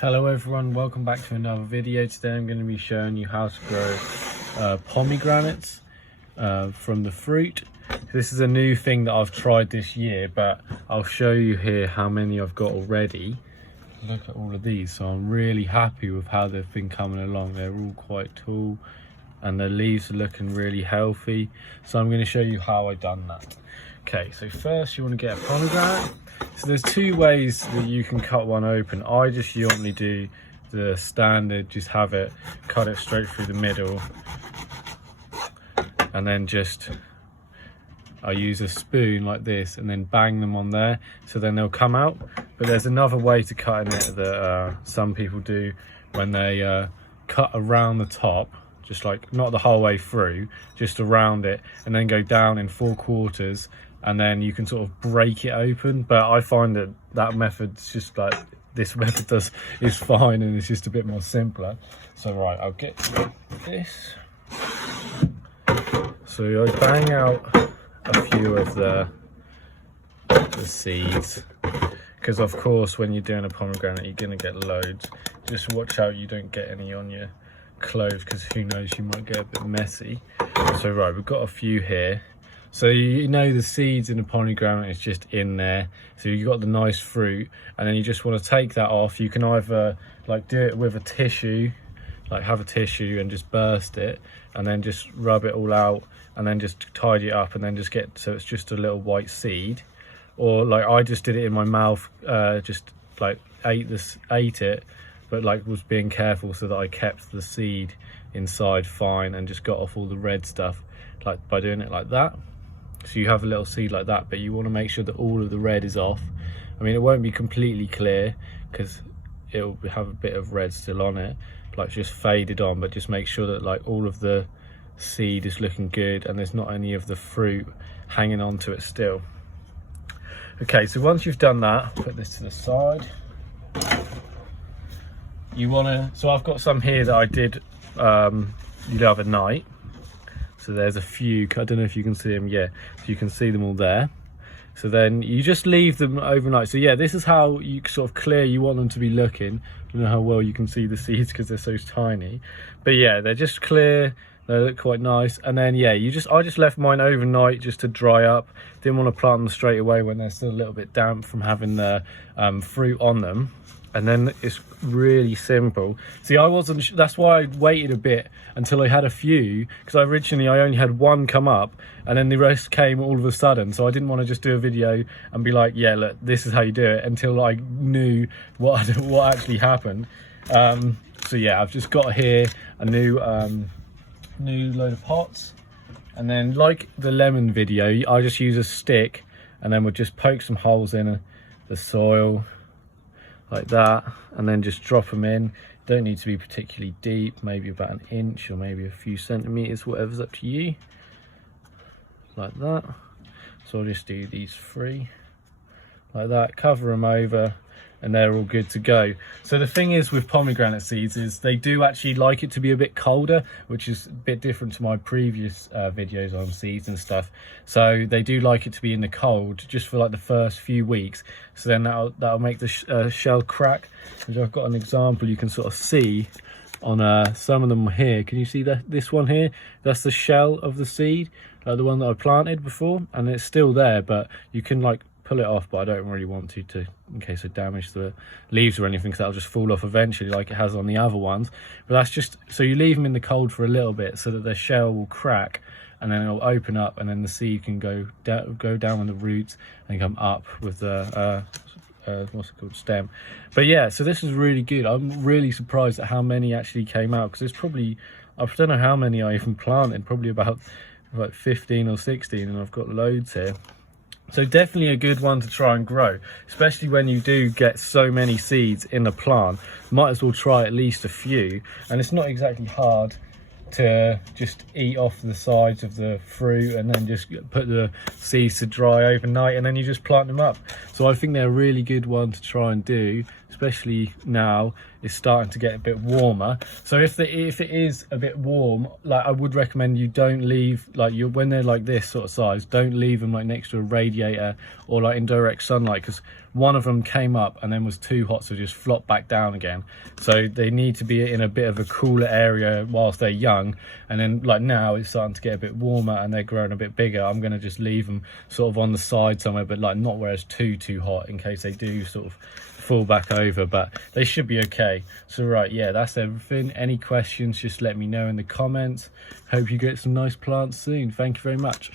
Hello everyone, welcome back to another video. Today I'm going to be showing you how to grow pomegranates from the fruit. This is a new thing that I've tried this year, but I'll show you here how many I've got already. Look at all of these. So I'm really happy with how they've been coming along. They're all quite tall and the leaves are looking really healthy. So I'm going to show you how I've done that. Okay, so first you want to get a pomegranate. So there's two ways that you can cut one open. I just usually do the standard, just have it, cut it straight through the middle, and then I use a spoon like this and then bang them on there, so then they'll come out. But there's another way to cutting it that some people do when they cut around the top, just like not the whole way through, just around it, and then go down in 4/4, and then you can sort of break it open. But I find that method's just like this method is fine, and it's just a bit more simpler. So right, I'll get this. So I bang out a few of the seeds, because of course when you're doing a pomegranate you're gonna get loads. Just watch out you don't get any on your clothes, because who knows, you might get a bit messy. So right, we've got a few here. So you know the seeds in the pomegranate is just in there, so you've got the nice fruit, and then you just want to take that off. You can either like do it with a tissue, like have a tissue and just burst it, and then just rub it all out, and then just tidy it up, and then just get so it's just a little white seed. Or like I just did it in my mouth, just like ate it, but like was being careful so that I kept the seed inside fine and just got off all the red stuff, like by doing it like that. So you have a little seed like that, but you want to make sure that all of the red is off. I mean, it won't be completely clear because it'll have a bit of red still on it, like just faded on, but just make sure that like all of the seed is looking good and there's not any of the fruit hanging on to it still. Okay, so once you've done that, put this to the side. You want to, so I've got some here that I did the other night. So there's a few, I don't know if you can see them, yeah, so you can see them all there. So then you just leave them overnight. So yeah, this is how you sort of clear you want them to be looking. I don't know how well you can see the seeds because they're so tiny. But yeah, they're just clear, they look quite nice. And then yeah, I just left mine overnight just to dry up. Didn't want to plant them straight away when they're still a little bit damp from having the fruit on them. And then it's really simple. See, that's why I waited a bit until I had a few, because originally I only had one come up and then the rest came all of a sudden. So I didn't want to just do a video and be like, yeah, look, this is how you do it, until I knew what actually happened. So yeah, I've just got here a new load of pots. And then like the lemon video, I just use a stick and then we'll just poke some holes in the soil, like that, and then just drop them in. Don't need to be particularly deep, maybe about 1 inch or maybe a few centimeters, whatever's up to you, like that. So I'll just do these 3 like that, cover them over, and they're all good to go. So the thing is with pomegranate seeds is they do actually like it to be a bit colder, which is a bit different to my previous videos on seeds and stuff. So they do like it to be in the cold just for like the first few weeks. So then that'll make the shell crack, which I've got an example you can sort of see on some of them here. Can you see this one here? That's the shell of the seed, the one that I planted before, and it's still there, but you can like pull it off, but I don't really want to in case I damage the leaves or anything, because that'll just fall off eventually like it has on the other ones. But that's just so you leave them in the cold for a little bit so that their shell will crack, and then it'll open up, and then the seed can go down with the roots and come up with the what's it called, stem. But yeah, so this is really good. I'm really surprised at how many actually came out, because there's probably, I don't know how many I even planted, probably about like 15 or 16, and I've got loads here. So definitely a good one to try and grow, especially when you do get so many seeds in the plant. Might as well try at least a few, and it's not exactly hard to just eat off the sides of the fruit and then just put the seeds to dry overnight, and then you just plant them up. So I think they're a really good one to try and do, especially now it's starting to get a bit warmer. So if it is a bit warm, like I would recommend you don't leave, like when they're like this sort of size, don't leave them like next to a radiator or like in direct sunlight, because one of them came up and then was too hot, so just flopped back down again. So they need to be in a bit of a cooler area whilst they're young, and then like now it's starting to get a bit warmer and they're growing a bit bigger. I'm going to just leave them sort of on the side somewhere, but like not where it's too hot, in case they do sort of fall back over, but they should be okay. So right, yeah, that's everything. Any questions, just let me know in the comments. Hope you get some nice plants soon. Thank you very much.